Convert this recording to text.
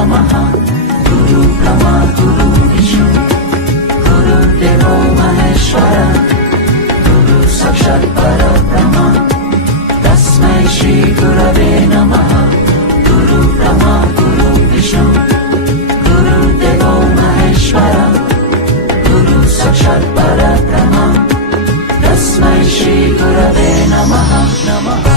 नमः। गुरु ब्रह्मा गुरु विष्णु गुरुदेवो महेश्वर गुरु साक्षात् परब्रह्म तस्मै श्री गुरवे नमः। गुरु ब्रह्मा गुरु विष्णु गुरुदेवो महेश्वर गुरु साक्षात् परब्रह्म तस्मै श्री गुरवे नमः। नमः।